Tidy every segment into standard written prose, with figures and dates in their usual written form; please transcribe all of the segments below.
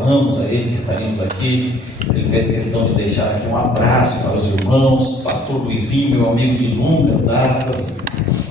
falamos a ele que estaremos aqui. Ele fez questão de deixar aqui um abraço para os irmãos, pastor Luizinho, meu amigo de longas datas,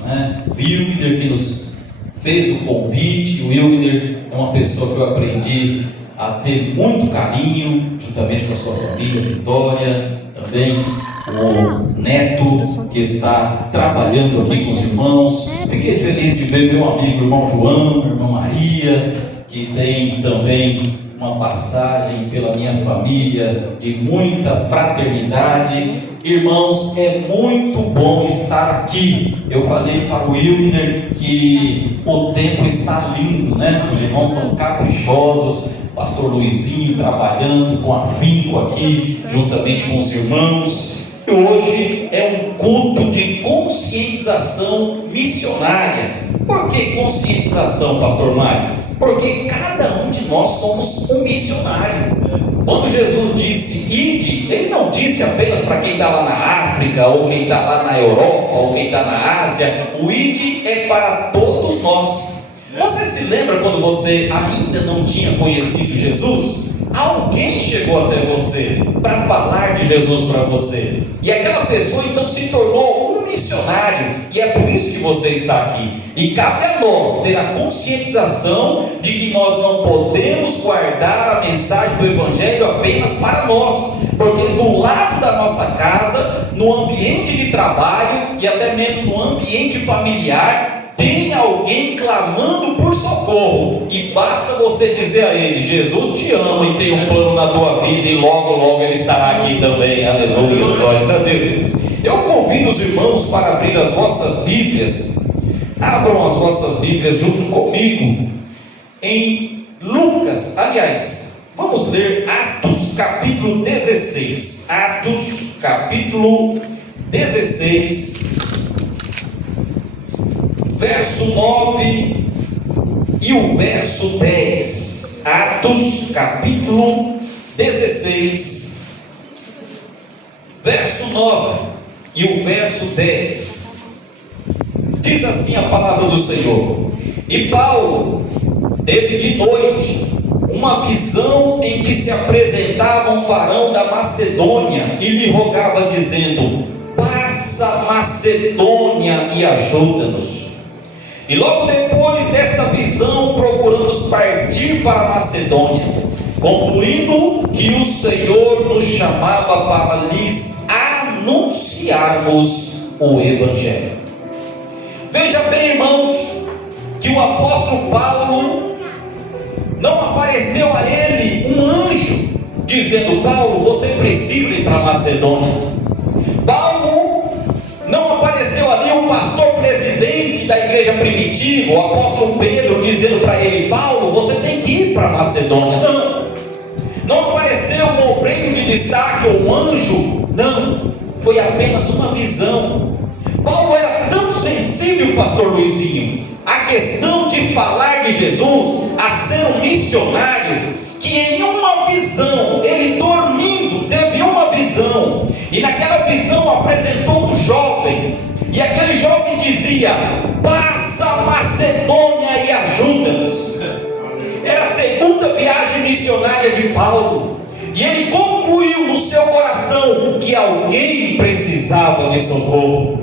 né? Wilder, que nos fez o convite. O Wilder é uma pessoa que eu aprendi a ter muito carinho, juntamente com a sua família, Vitória, também o Neto, que está trabalhando aqui com os irmãos. Fiquei feliz de ver meu amigo, irmão João, irmã Maria, que tem também uma passagem pela minha família de muita fraternidade. Irmãos, é muito bom estar aqui. Eu falei para o Wilder que o tempo está lindo, né? Os irmãos são caprichosos. Pastor Luizinho trabalhando com afinco aqui, juntamente com os irmãos. E hoje é um culto de conscientização missionária. Por que conscientização, pastor Mário? Porque cada um de nós somos um missionário. Quando Jesus disse ide, ele não disse apenas para quem está lá na África, ou quem está lá na Europa, ou quem está na Ásia. O ide é para todos nós. Você se lembra quando você ainda não tinha conhecido Jesus? Alguém chegou até você para falar de Jesus para você, e aquela pessoa então se tornou um missionário, e é por isso que você está aqui. E cabe a nós ter a conscientização de que nós não podemos guardar a mensagem do Evangelho apenas para nós, porque do lado da nossa casa, no ambiente de trabalho e até mesmo no ambiente familiar, tem alguém clamando por socorro, e basta você dizer a ele: Jesus te ama e tem um plano na tua vida, e logo logo ele estará aqui também. Aleluia, glórias a Deus. Eu convido os irmãos para abrir as vossas Bíblias. Abram as vossas Bíblias junto comigo em Lucas. Aliás, vamos ler Atos capítulo 16. Atos capítulo 16, verso 9 e o verso 10. Atos capítulo 16, verso 9 e o verso 10. Diz assim a palavra do Senhor: E Paulo teve de noite uma visão em que se apresentava um varão da Macedônia e lhe rogava, dizendo: passa a Macedônia e ajuda-nos. E logo depois desta visão procuramos partir para a Macedônia, concluindo que o Senhor nos chamava para lhes anunciarmos o Evangelho. Veja bem, irmãos, que o apóstolo Paulo não apareceu a ele um anjo dizendo: Paulo, você precisa ir para a Macedônia. Paulo não apareceu ali um pastor presidente da igreja primitiva, o apóstolo Pedro, dizendo para ele: Paulo, você tem que ir para a Macedônia. Não apareceu um obreiro de destaque ou um anjo. Não, foi apenas uma visão. Paulo era tão sensível, pastor Luizinho, a questão de falar de Jesus, a ser um missionário, que em uma visão, ele dormindo, teve uma visão, e naquela visão apresentou um jovem, e aquele jovem dizia: passa a Macedônia e ajuda-nos. Era a segunda viagem missionária de Paulo, e ele concluiu no seu coração que alguém precisava de socorro.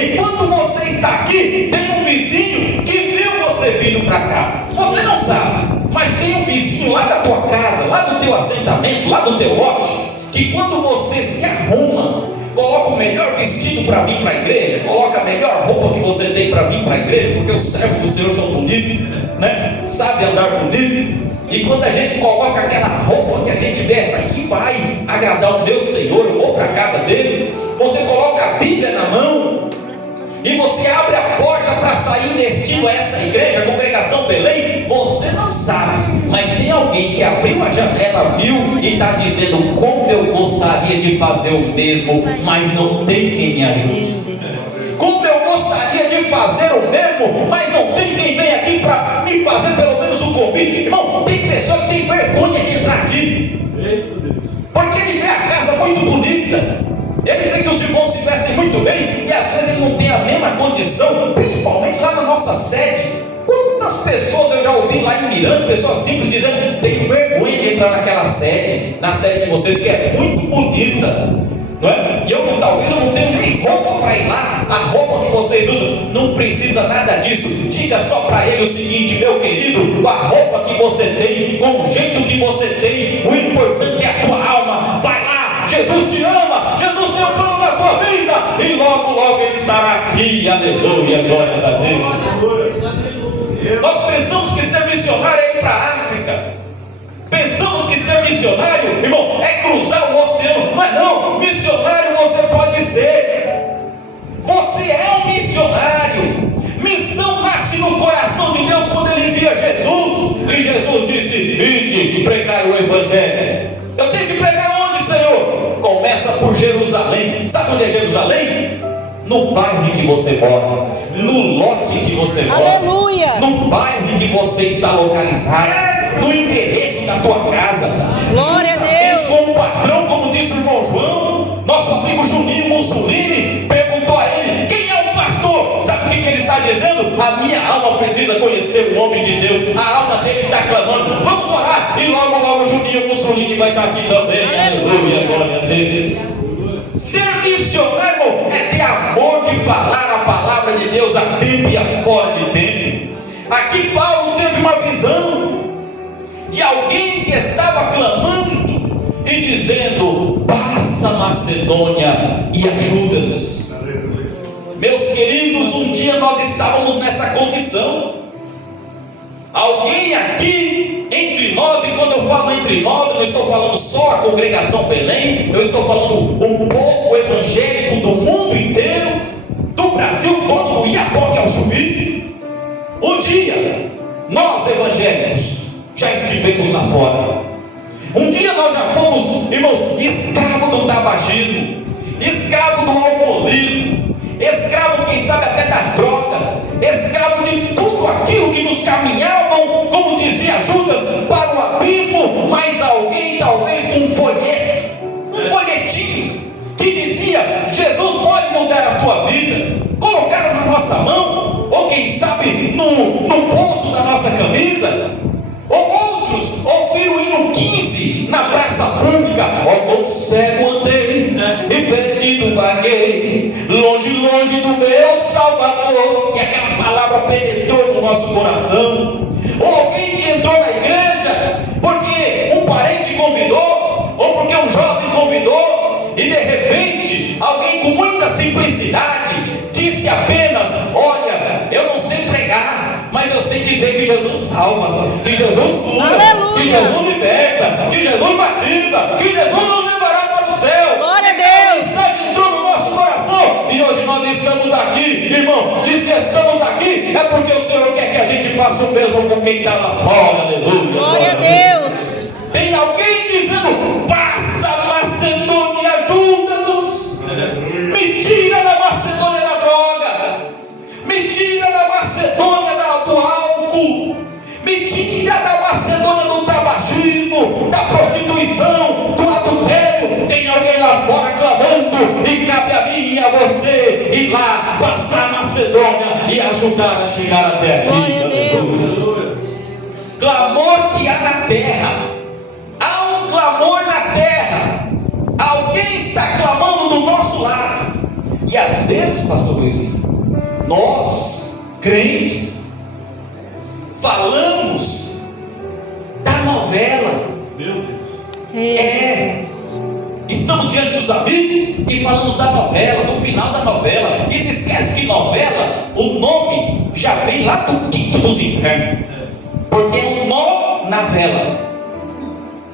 Enquanto você está aqui, tem um vizinho que viu você vindo para cá. Você não sabe, mas tem um vizinho lá da tua casa, lá do teu assentamento, lá do teu lote, que quando você se arruma, coloca o melhor vestido para vir para a igreja, coloca a melhor roupa que você tem para vir para a igreja, porque os servos do Senhor são bonitos, né? Sabe andar bonito. E quando a gente coloca aquela roupa que a gente vê, essa aqui vai agradar o meu Senhor, eu vou para a casa dele, você coloca a Bíblia na mão e você abre a porta para sair destino a essa igreja, a congregação Belém, você não sabe, mas tem alguém que abriu a janela, viu e está dizendo: como eu gostaria de fazer o mesmo, mas não tem quem me ajude. Como eu gostaria de fazer o mesmo, mas não tem quem vem aqui para me fazer pelo menos um convite. Irmão, tem pessoa que tem vergonha de entrar aqui, porque ele vê a casa muito bonita, ele vê que os irmãos se vestem muito bem, e às vezes ele não tem a mesma condição, principalmente lá na nossa sede. Quantas pessoas eu já ouvi lá em Miranda, pessoas simples dizendo: tem vergonha de entrar naquela sede, na sede de vocês, que é muito bonita, não é? E talvez eu não tenho nem roupa para ir lá, a roupa que vocês usam, não precisa nada disso. Diga só para ele o seguinte: meu querido, com a roupa que você tem, com o jeito que você tem, o importante é a tua alma. Vai lá, Jesus te ama, Jesus tem um plano na tua vida, e logo, logo ele estará aqui. Aleluia, glórias a Deus. Nós pensamos que ser missionário é ir para a África. Pensamos que ser missionário, irmão, é cruzar o oceano. Mas não, missionário você pode ser. Você é um missionário. Missão nasce no coração de Deus quando Ele envia Jesus. E Jesus disse: ide pregar o Evangelho. Eu tenho que pregar onde, Senhor? Começa por Jerusalém. Sabe onde é Jerusalém? No bairro em que você mora, no lote que você mora, aleluia, no bairro em que você está localizado, no endereço da tua casa. Glória a Deus. Com o patrão, como disse o irmão João, nosso amigo Juninho Mussolini perguntou a ele: quem é o pastor? Sabe o que ele está dizendo? A minha alma precisa conhecer o homem de Deus. A alma dele está clamando. Vamos orar. E logo, logo Juninho Mussolini vai estar aqui também. Aleluia, glória a Deus. Ser missionário é ter amor de falar a palavra de Deus a tempo e a fora de tempo. Aqui Paulo teve uma visão de alguém que estava clamando e dizendo: passa Macedônia e ajuda-nos. Meus queridos, um dia nós estávamos nessa condição. Alguém aqui entre nós, e quando eu falo entre nós, eu não estou falando só a congregação Belém, eu estou falando um povo evangélico do mundo inteiro, do Brasil todo, do Iapoque ao Chuí. Um dia nós evangélicos já estivemos lá fora. Um dia nós já fomos, irmãos, escravo do tabagismo, escravo do alcoolismo, escravo, quem sabe, até das drogas, escravo de tudo aquilo que nos caminhavam, como dizia Judas, para o abismo. Mas alguém, talvez com um folhetinho, que dizia: Jesus pode mudar a tua vida, colocaram na nossa mão, ou quem sabe no bolso da nossa camisa. Ou outros ouviram o hino 15 na praça pública: ó, com cego andei e perdido vaguei, longe, longe do meu Salvador. E aquela palavra penetrou no nosso coração. Ou alguém que entrou na igreja porque um parente convidou, ou porque um jovem convidou, e de repente alguém com muita simplicidade disse apenas: olha, eu não sei pregar, mas eu sei dizer que Jesus salva, que Jesus cura, aleluia, que Jesus liberta, que Jesus batiza, que Jesus nos levará para o céu. Glória a Deus. A mensagem entrou no nosso coração, e hoje nós estamos aqui, irmão. Diz que estamos aqui é porque o Senhor quer que a gente faça o mesmo com quem está lá fora. Aleluia. Glória a Deus. Tem alguém dizendo: passa Macedônia, ajuda-nos. Me tira da Macedônia da droga, me tira da Macedônia do álcool, me tira da Macedônia do tabagismo, da prostituição, do adultério. Tem alguém lá fora clamando, e cabe a mim e a você ir lá, passar a Macedônia e ajudar a chegar até aqui. Glória a Deus. Clamor que há na terra. Há um clamor na terra. Alguém está clamando do nosso lado. E às vezes, pastor Luizinho, nós, crentes, falamos da novela. Meu Deus. Estamos diante dos amigos e falamos da novela, do final da novela. E se esquece que novela, o nome já vem lá do quinto dos infernos, porque é um nó na vela.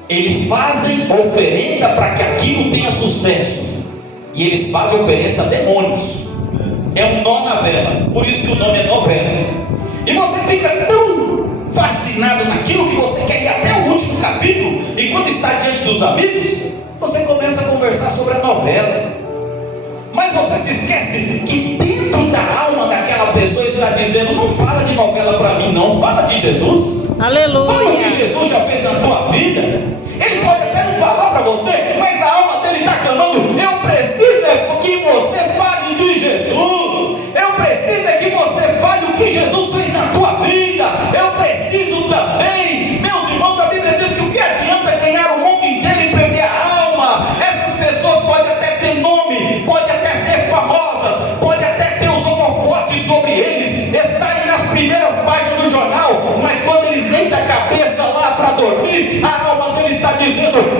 Eles fazem oferenda para que aquilo tenha sucesso, e eles fazem oferenda a demônios. É um nó na vela, por isso que o nome é novela. E você fica tão fascinado naquilo que você quer ir até o último capítulo, e quando está diante dos amigos, você começa a conversar sobre a novela. Mas você se esquece que dentro da alma daquela pessoa está dizendo: não fala de novela para mim, não, fala de Jesus. Aleluia. Fala o que Jesus já fez na tua vida. Ele pode até não falar para você, mas a alma dele está clamando: eu preciso é que você fale de Jesus. Eu preciso é que você fale o que Jesus fez na tua vida. Eu preciso também, meus irmãos, a Bíblia diz que o que adianta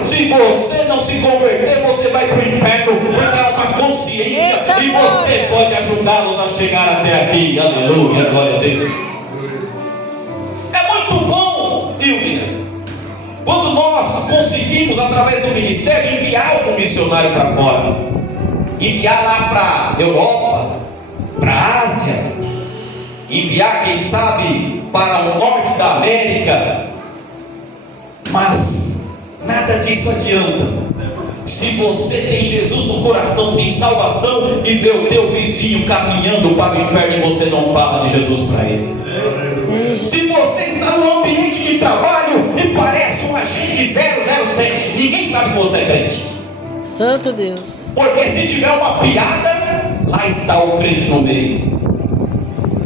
Se você não se converter, você vai para o inferno, porque há uma consciência e você pode ajudá-los a chegar até aqui. Aleluia, glória a Deus. É muito bom, Wilker, quando nós conseguimos, através do ministério, enviar algum missionário para fora, enviar lá para a Europa, para a Ásia, enviar, quem sabe, para o norte da América. Mas nada disso adianta se você tem Jesus no coração, tem salvação, e vê o teu vizinho caminhando para o inferno e você não fala de Jesus para ele. Se você está num ambiente de trabalho e parece um agente 007, ninguém sabe que você é crente. Santo Deus. Porque se tiver uma piada, lá está o crente no meio.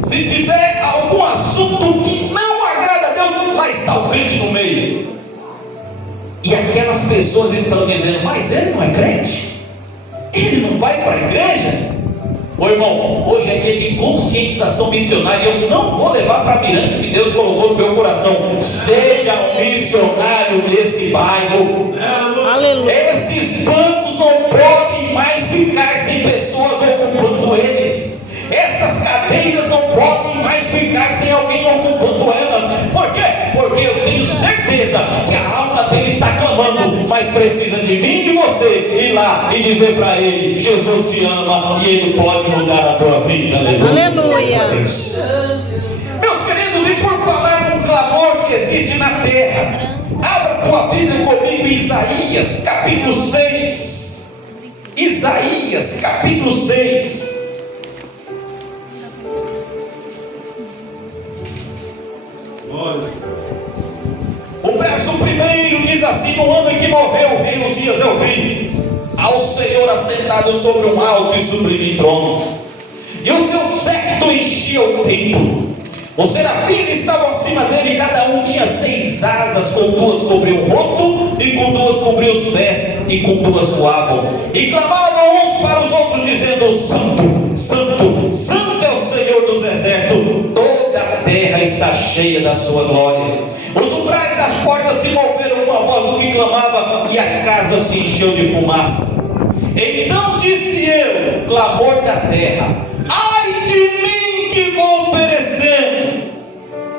Se tiver algum assunto que não agrada a Deus, lá está o crente no meio. E aquelas pessoas estão dizendo: mas ele não é crente? Ele não vai para a igreja? Ô irmão, hoje é dia de conscientização missionária. Eu não vou levar para Mirante que Deus colocou no meu coração. Seja um missionário desse bairro. Aleluia. Esses bancos não podem mais ficar sem pessoas ocupando eles. Essas cadeiras não podem mais ficar sem alguém ocupando elas. Por quê? Porque eu tenho certeza que a alma dele está clamando, mas precisa de mim e de você ir lá e dizer para ele: Jesus te ama e ele pode mudar a tua vida. Aleluia. Aleluia. Meus queridos, e por falar no clamor que existe na terra, abra tua Bíblia comigo em Isaías capítulo 6. Isaías capítulo 6. O verso 1 diz assim: no ano em que morreu o rei Uzias, eu vi ao Senhor assentado sobre um alto e sublime trono, e o seu séquito enchia o templo. Os serafins estavam acima dele, e cada um tinha 6 asas, com 2 cobriam o rosto, e com 2 cobriam os pés, e com 2 voavam, e clamavam uns para os outros, dizendo: Santo, Santo, Santo é o Senhor dos exércitos, toda a terra está cheia da sua glória. Os umbrais das portas se moveram com a voz do que clamava, e a casa se encheu de fumaça. Então disse eu, clamor da terra: ai de mim que vou perecendo.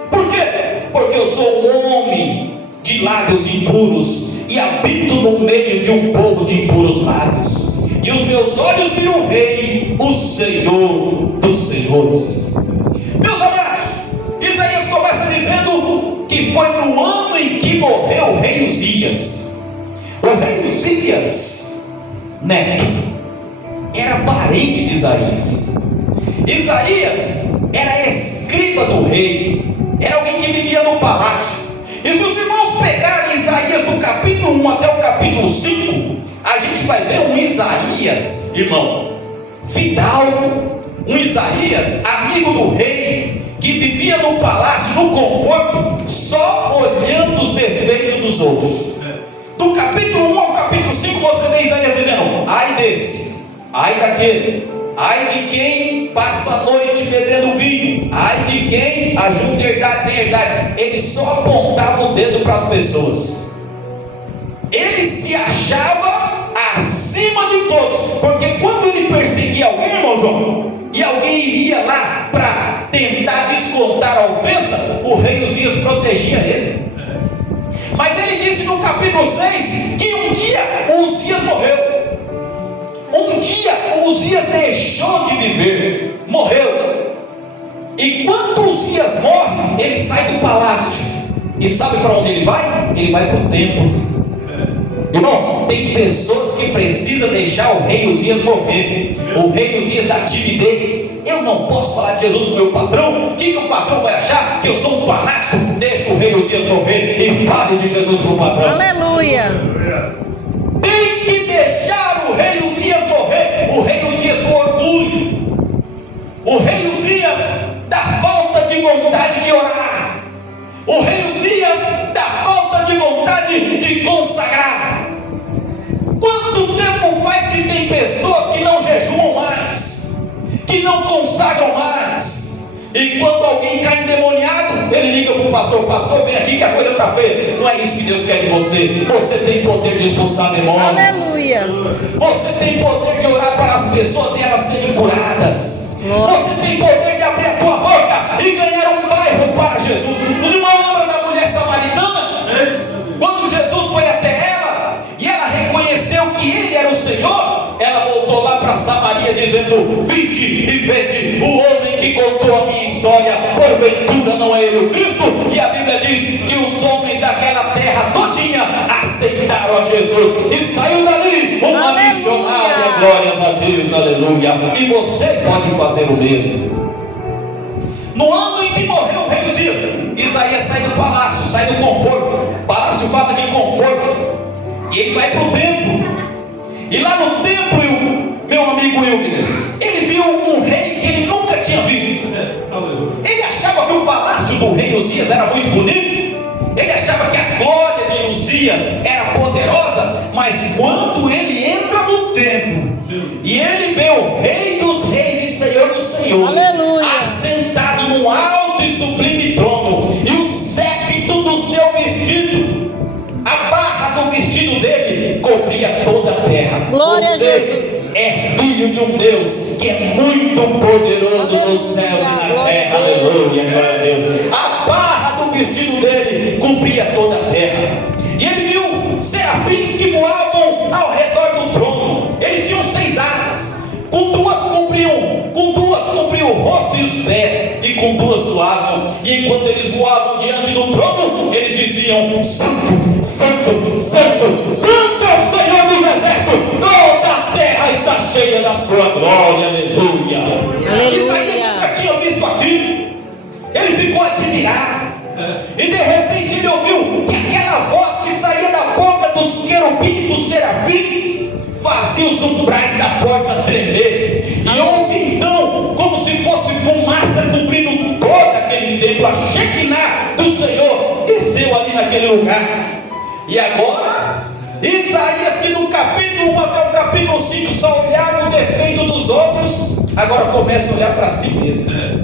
Por quê? Porque eu sou um homem de lábios impuros, e habito no meio de um povo de impuros lábios, e os meus olhos viram o Rei, o Senhor dos senhores. Meus amados, Isaías começa dizendo que foi no ano em que morreu o rei Uzias. O rei Uzias, neto, era parente de Isaías. Isaías era escriba do rei, era alguém que vivia no palácio. E se os irmãos pegarem Isaías do capítulo 1 até o capítulo 5, a gente vai ver um Isaías, irmão, fidalgo, um Isaías amigo do rei, que vivia no palácio, no conforto, só olhando os defeitos dos outros. Do capítulo 1 ao capítulo 5 você vê Isaías dizendo: ai desse, ai daquele, ai de quem passa a noite bebendo vinho, ai de quem ajunta herdades em herdades. Ele só apontava o dedo para as pessoas. Ele se achava acima de todos, porque quando ele perseguia alguém, irmão João, e alguém iria lá para tentar descontar a ofensa, o rei Uzias protegia ele. Mas ele disse no capítulo 6 que um dia Uzias morreu. Um dia Uzias deixou de viver, morreu. E quando Uzias morre, ele sai do palácio. E sabe para onde ele vai? Ele vai para o templo. Irmão, tem pessoas que precisam deixar o rei Uzias morrer. O rei Uzias da timidez. Eu não posso falar de Jesus do meu patrão. O que o patrão vai achar? Que eu sou um fanático? Deixa o rei Uzias morrer e fale de Jesus para o patrão. Aleluia. Tem que deixar o rei Uzias morrer. O rei Uzias do orgulho, o rei Uzias da falta de vontade de orar, o rei Uzias da falta de vontade de consagrar. Quanto tempo faz que tem pessoas que não jejuam mais, que não consagram mais, E quando alguém cai endemoniado, ele liga para o pastor: pastor, vem aqui que a coisa está feia. Não é isso que Deus quer de você. Você tem poder de expulsar demônios. Aleluia. Você tem poder de orar para as pessoas e elas serem curadas. Você tem poder de abrir a tua boca e ganhar um bairro para Jesus. Os irmãos lembram da mulher samaritana? Quando Jesus foi até ela e ela reconheceu que ele era o Senhor, ela voltou lá para Samaria dizendo: vinde e vede o homem que contou a minha história, porventura não é ele o Cristo? E a Bíblia diz que os homens daquela terra todinha aceitaram a Jesus, e saiu dali uma Aleluia. missionária. Glórias a Deus, aleluia. E você pode fazer o mesmo. No ano em que morreu o rei Uzias, Isaías sai do palácio, sai do conforto. O palácio fala de conforto, e ele vai para o templo. E lá no templo, meu amigo Wilker, ele viu um rei que ele nunca tinha visto. Ele achava que o palácio do rei Uzias era muito bonito. Ele achava que a glória de Uzias era poderosa. Mas quando ele entra no templo e ele vê o rei dos reis e senhor dos senhores, aleluia, assentado num alto e sublime trono, e o séquito do seu vestido, a barra do vestido dele cobria toda a terra. Glória a Você Jesus. é filho de um Deus que é muito poderoso nos céus e na terra. Aleluia, glória a Deus. A barra do vestido dele cobria toda a terra. E ele viu serafins que voavam ao redor do trono. Eles tinham 6 asas. Com duas cobriam o rosto e os pés, e com 2 voavam. E enquanto eles voavam diante do trono, eles diziam: Santo, Santo, Santo, Santo é o Senhor dos exércitos, toda a terra está cheia da sua glória. Aleluia. Aleluia. Isaías nunca tinha visto aquilo. Ele ficou admirado. E de repente ele ouviu que aquela voz que saía da boca dos querubins, dos serafins, fazia os umbrais da porta tremer. E houve então, como se fosse fumaça cobrindo todo aquele templo. A Shekinah do Senhor desceu ali naquele lugar. E agora, Isaías, que do capítulo 1 até o capítulo 5 só olhava o defeito dos outros, agora começa a olhar para si mesmo.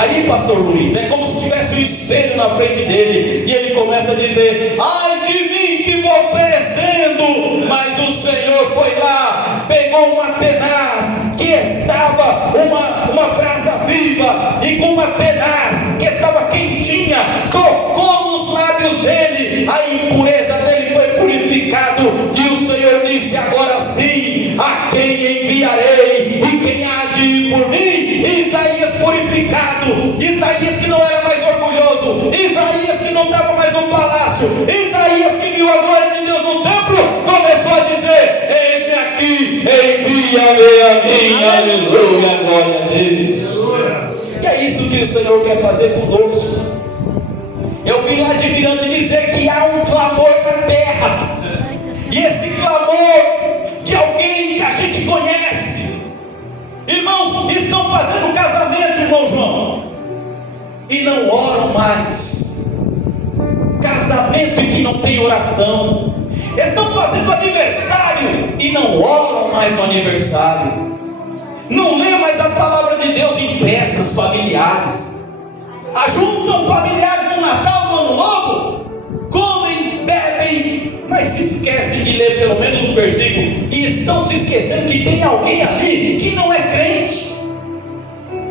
Aí, pastor Luiz, é como se tivesse um espelho na frente dele, e ele começa a dizer: ai de mim que vou perecendo. Mas o Senhor foi lá, pegou uma tenaz que estava uma brasa viva, e com uma tenaz que estava quentinha, tocou nos lábios dele, a impureza dele foi purificado. E o Senhor disse: agora sim, a quem enviarei, e quem há de ir por mim? Isaías purificado, Isaías que não era mais orgulhoso, Isaías que não estava mais no palácio, Isaías que viu a glória de Deus no templo, começou a dizer: eis-me aqui, envia-me a mim. Aleluia, glória a Deus. E é isso que o Senhor quer fazer conosco. Eu vim lá de Mirante dizer que há um clamor na terra, e esse clamor de alguém que a gente conhece. Irmãos, estão fazendo casamento, irmão João, e não oram mais. Casamento em que não tem oração. Estão fazendo aniversário e não oram mais no aniversário. Não lê mais a palavra de Deus em festas familiares. Ajuntam familiares no Natal, no Ano Novo, comem, bebem, mas se esquecem de ler pelo menos um versículo, e estão se esquecendo que tem alguém ali que não é crente,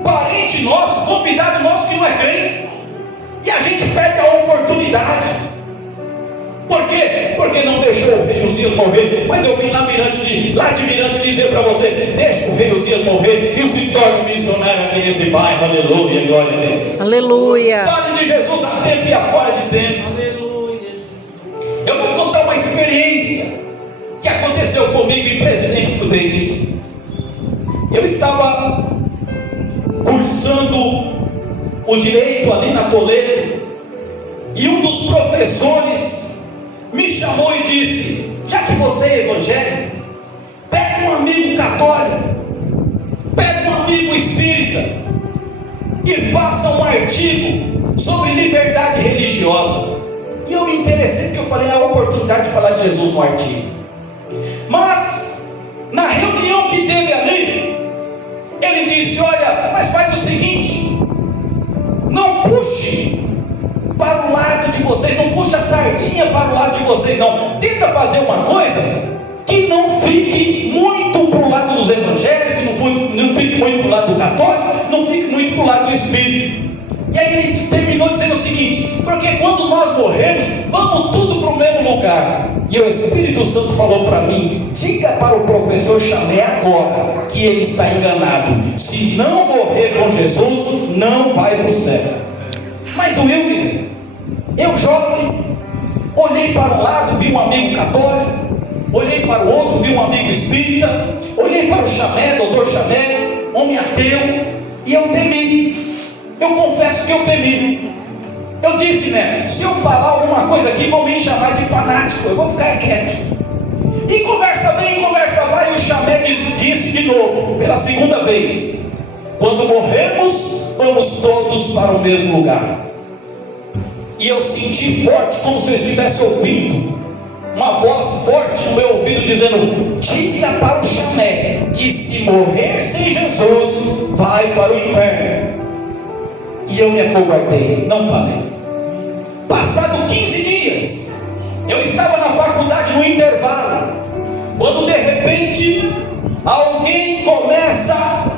parente nosso, convidado nosso que não é crente, e a gente perde a oportunidade. Por quê? Porque não deixou o rei Uzias morrer. Mas eu vim lá de Mirante dizer para você: deixa o rei Uzias morrer e se torne missionário aqui nesse bairro. Aleluia, glória a Deus. Aleluia. Fale de Jesus a tempo e a fora de tempo. Aleluia. Eu vou contar uma experiência que aconteceu comigo em Presidente Prudente. Eu estava cursando o direito ali na Toledo, e um dos professores me chamou e disse: já que você é evangélico, pega um amigo católico, pega um amigo espírita e faça um artigo sobre liberdade religiosa. E eu me interessei, porque eu falei: a oportunidade de falar de Jesus no artigo. Mas na reunião que teve ali, ele disse: olha, mas faz o seguinte, puxe para o lado de vocês, não puxe a sardinha para o lado de vocês, não. Tenta fazer uma coisa que não fique muito para o lado dos evangélicos, não fique muito para o lado do católico, não fique muito para o lado do espírito. E aí ele terminou dizendo o seguinte: porque quando nós morremos, vamos tudo para o mesmo lugar. E o Espírito Santo falou para mim: diga para o professor Chamé agora que ele está enganado. Se não morrer com Jesus, não vai para o céu. Mas o Wilmer, eu jovem, olhei para um lado, vi um amigo católico, olhei para o outro, vi um amigo espírita, olhei para o Chamé, doutor Chamé, homem ateu, e eu temi. Eu confesso que eu temi. Eu disse, né, se eu falar alguma coisa aqui, vão me chamar de fanático, eu vou ficar quieto. E conversa vem, conversa vai, e o Chamé disse de novo, pela segunda vez: quando morrermos, vamos todos para o mesmo lugar. E eu senti forte, como se eu estivesse ouvindo uma voz forte no meu ouvido dizendo: diga para o Chamé que se morrer sem Jesus, vai para o inferno. E eu me acovardei, não falei. Passado 15 dias, eu estava na faculdade no intervalo, quando de repente alguém começa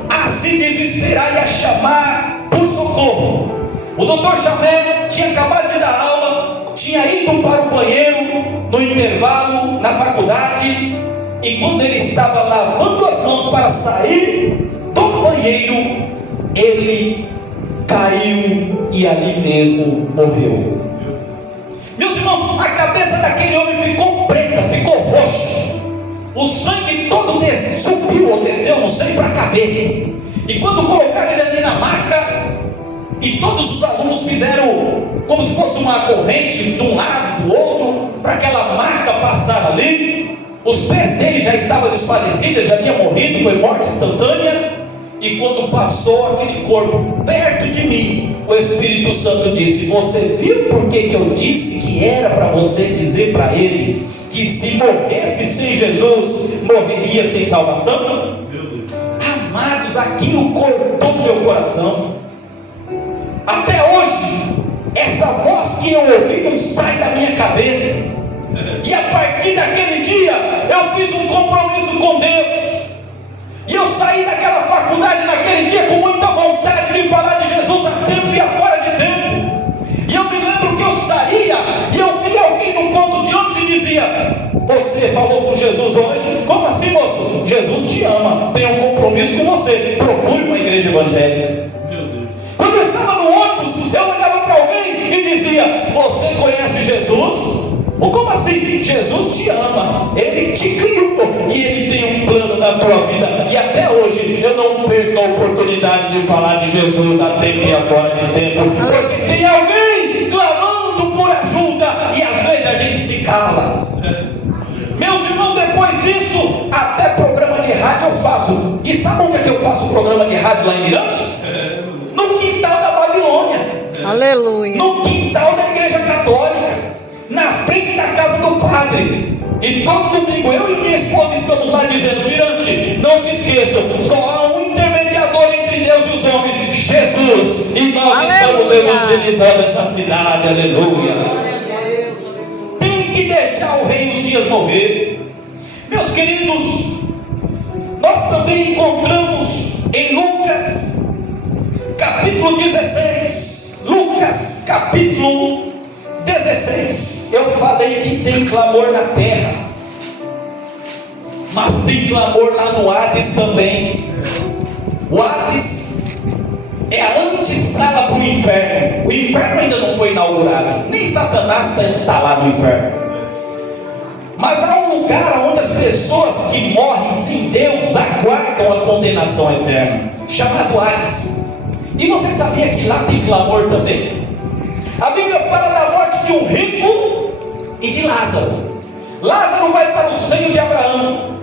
a se desesperar e a chamar por socorro. O doutor Chamé tinha acabado de dar aula, tinha ido para o banheiro no intervalo na faculdade, e quando ele estava lavando as mãos para sair do banheiro, ele caiu e ali mesmo morreu. Meus irmãos, a cabeça daquele homem ficou preta, ficou roxa, o sangue todo subiu ou desceu, não sei, para a cabeça. E quando colocaram ele ali na maca, e todos os alunos fizeram como se fosse uma corrente de um lado, do outro, para aquela maca passar ali, os pés dele já estavam desfalecidos, ele já tinha morrido, foi morte instantânea. E quando passou aquele corpo perto de mim, o Espírito Santo disse: você viu por que eu disse que era para você dizer para ele que se morresse sem Jesus, morreria sem salvação? Amados, aquilo cortou meu coração. Até hoje, essa voz que eu ouvi não sai da minha cabeça. E a partir daquele dia, eu fiz um compromisso com Deus. E eu saí daquela faculdade naquele dia com muita vontade de falar de Jesus a tempo e a fora de tempo. E eu me lembro que eu saía e eu via alguém no ponto de ônibus e dizia: você falou com Jesus hoje? Como assim, moço? Jesus te ama, tem um compromisso com você, procure uma igreja evangélica. Quando eu estava no ônibus, eu olhava para alguém e dizia: você conhece Jesus? Ou como assim? Jesus te ama, Ele te criou e Ele tem um plano na tua vida. E até hoje eu não perco a oportunidade de falar de Jesus a tempo e a fora de tempo, porque tem alguém clamando por ajuda e às vezes a gente se cala. Meus irmãos, depois disso, até programa de rádio eu faço. E sabe onde é que eu faço programa de rádio lá em Mirante? No quintal da Babilônia. Aleluia. No quintal da igreja católica, na frente da casa do padre. E todo domingo eu e minha esposa estamos lá dizendo: Mirante, não se esqueçam, só há um intermediador entre Deus e os homens, Jesus. E nós estamos evangelizando essa cidade, aleluia. Tem que deixar o rei Uzias morrer. Meus queridos, nós também encontramos em Lucas capítulo 16. Lucas capítulo 16. Eu falei que tem clamor na terra, mas tem clamor lá no Hades também. O Hades é a antessala para o inferno. O inferno ainda não foi inaugurado, nem Satanás está lá no inferno. Mas há um lugar onde as pessoas que morrem sem Deus aguardam a condenação eterna, chamado Hades. E você sabia que lá tem clamor também? A Bíblia fala da morte de um rico e de Lázaro. Lázaro vai para o seio de Abraão,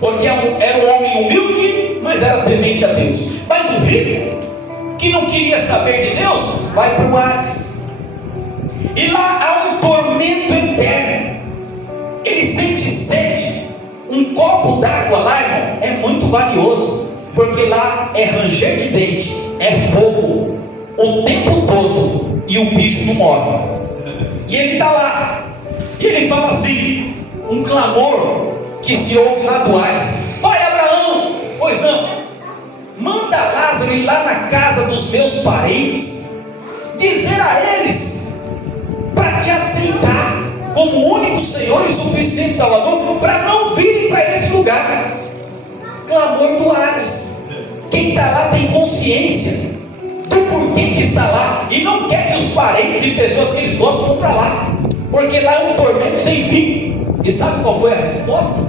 porque era um homem humilde, mas era temente a Deus. Mas o rico, que não queria saber de Deus, vai para o Hades. E lá há um tormento eterno. Ele sente sede. Um copo d'água lá, irmão, é muito valioso, porque lá é ranger de dente, é fogo. O o tempo todo e o bicho não morre. E ele está lá, e ele fala assim, um clamor que se ouve lá do Hades: pai Abraão, pois não, manda Lázaro ir lá na casa dos meus parentes, dizer a eles para te aceitar como único Senhor e suficiente Salvador, para não virem para esse lugar. Clamor do Hades. Quem está lá tem consciência do porquê que está lá, e não quer que os parentes e pessoas que eles gostam vão para lá, porque lá é um tormento sem fim. E sabe qual foi a resposta?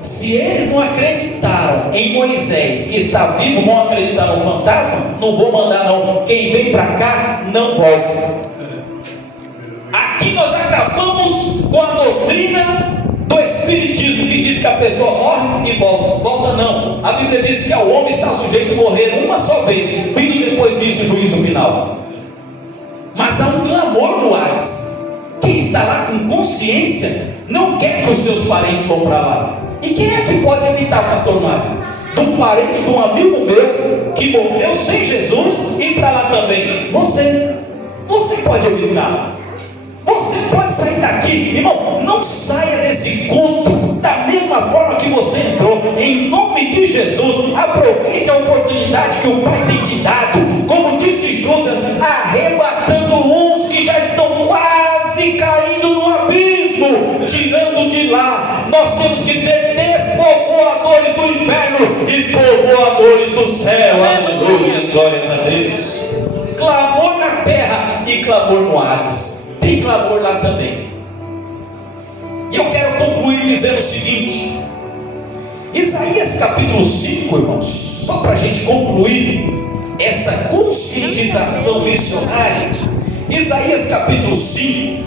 Se eles não acreditaram em Moisés que está vivo, vão acreditar no fantasma? Não vou mandar não. Quem vem para cá não volta. Aqui nós acabamos com a doutrina do Espiritismo, que diz que a pessoa morre e volta. Volta não. A Bíblia diz que o homem está sujeito a morrer uma só vez, vindo depois disso o juízo final. Mas há um clamor no Hades. Quem está lá com consciência não quer que os seus parentes vão para lá. E quem é que pode evitar, pastor Mário? De um parente, de um amigo meu que morreu sem Jesus, ir para lá também. Você pode evitar. Você pode sair daqui, irmão. Não saia desse culto da mesma forma que você entrou. Em nome de Jesus, aproveite a oportunidade que o Pai tem te dado. Como disse Judas, arrebatando uns que já estão quase caindo no abismo, tirando de lá. Nós temos que ser despovoadores do inferno e povoadores do céu. Aleluia, glórias a Deus. Clamor na terra e clamor no Hades. Tem clamor lá também. E eu quero concluir dizendo o seguinte: Isaías capítulo 5, irmãos, só para a gente concluir essa conscientização missionária. Isaías capítulo 5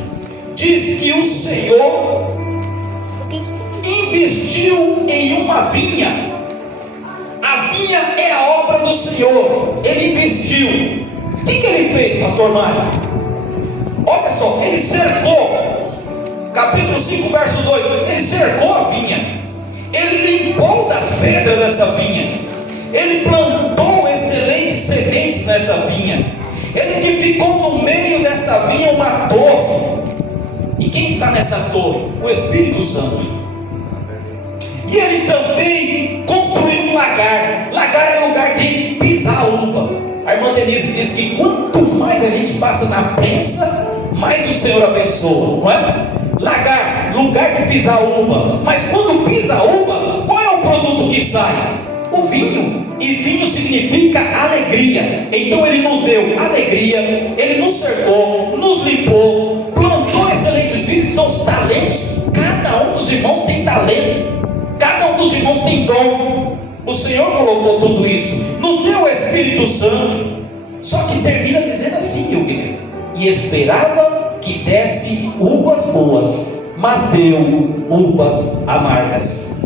diz que o Senhor investiu em uma vinha. A vinha é a obra do Senhor. Ele investiu. O que ele fez, pastor Mário? Olha só, ele cercou, capítulo 5, verso 2, ele cercou a vinha, ele limpou das pedras essa vinha, ele plantou excelentes sementes nessa vinha, ele edificou no meio dessa vinha uma torre. E quem está nessa torre? O Espírito Santo. E ele também construiu um lagar. Lagar é lugar de pisar a uva. A irmã Denise diz que quanto mais a gente passa na prensa, mais o Senhor abençoa, não é? Lagar, lugar de pisar uva. Mas quando pisa a uva, qual é o produto que sai? O vinho. E vinho significa alegria. Então ele nos deu alegria, ele nos cercou, nos limpou, plantou excelentes vinhos, que são os talentos. Cada um dos irmãos tem talento, cada um dos irmãos tem dom. O Senhor colocou tudo isso, nos deu o Espírito Santo. Só que termina dizendo assim, meu querido: e esperava que desse uvas boas, mas deu uvas amargas.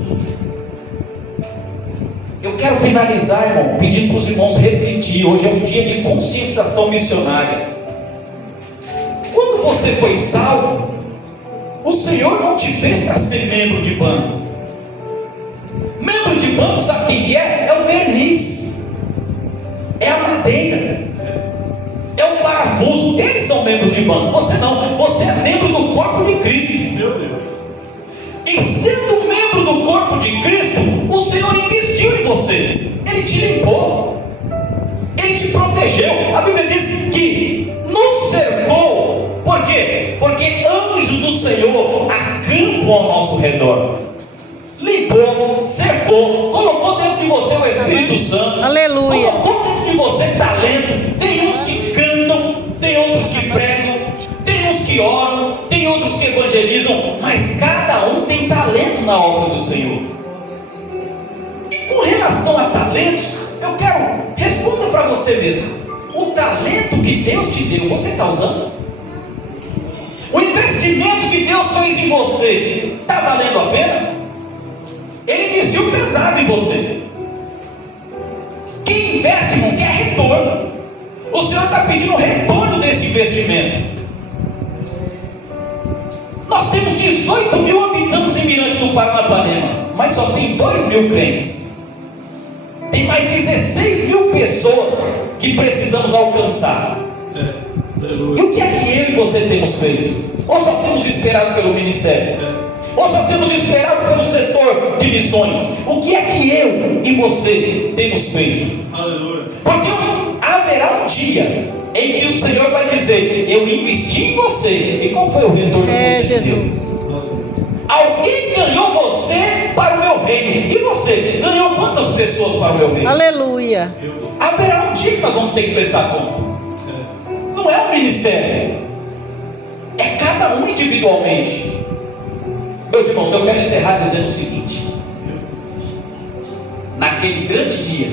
Eu quero finalizar, irmão, pedindo para os irmãos refletir. Hoje é um dia de conscientização missionária. Quando você foi salvo, o Senhor não te fez para ser membro de banco. Membro de banco, sabe quem que é? É o verniz, é a madeira, é o parafuso. Eles são membros de banco, você não. Você é membro do corpo de Cristo. Meu Deus. E sendo membro do corpo de Cristo, o Senhor investiu em você. Ele te limpou, ele te protegeu. A Bíblia diz que nos cercou. Por quê? Porque anjos do Senhor acampam ao nosso redor. Limpou, cercou, colocou dentro de você o Espírito Santo. Aleluia. Colocou dentro de você talento. Tem uns que cantam, tem outros que pregam, tem uns que oram, tem outros que evangelizam, mas cada um tem talento na obra do Senhor. E com relação a talentos, eu quero, responda para você mesmo: o talento que Deus te deu, você está usando? O investimento que Deus fez em você, está valendo a pena? Ele investiu pesado em você. Quem investe não quer retorno. O Senhor está pedindo retorno desse investimento. Nós temos 18 mil habitantes em Mirante do Paranapanema, mas só tem 2 mil crentes. Tem tem mais 16 mil pessoas que precisamos alcançar. E o que é que eu e você temos feito? Ou só temos esperado pelo ministério? Ou só temos esperado pelo setor de missões? O que é que eu e você temos feito? Porque haverá um dia em que o Senhor vai dizer: eu investi em você. E qual foi o retorno que você Jesus. deu? Alguém ganhou você para o meu reino. E você ganhou quantas pessoas para o meu reino? Aleluia. Haverá um dia que nós vamos ter que prestar conta. Não é um ministério, é cada um individualmente. Meus irmãos, eu quero encerrar dizendo o seguinte: naquele grande dia,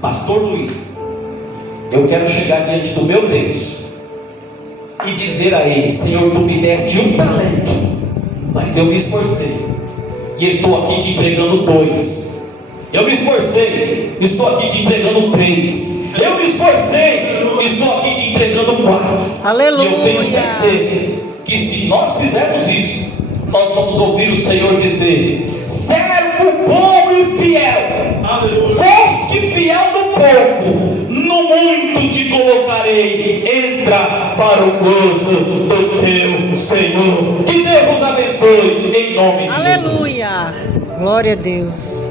Pastor Luiz, eu quero chegar diante do meu Deus e dizer a Ele: Senhor, Tu me deste um talento, mas eu me esforcei e estou aqui te entregando 2. Eu me esforcei, estou aqui te entregando 3. Eu me esforcei, estou aqui te entregando 4. Aleluia. E eu tenho certeza que se nós fizermos isso, nós vamos ouvir o Senhor dizer: servo bom e fiel, foste fiel no pouco, no muito te colocarei, entra para o gozo do teu Senhor. Que Deus nos abençoe em nome de Jesus. Aleluia. Glória a Deus.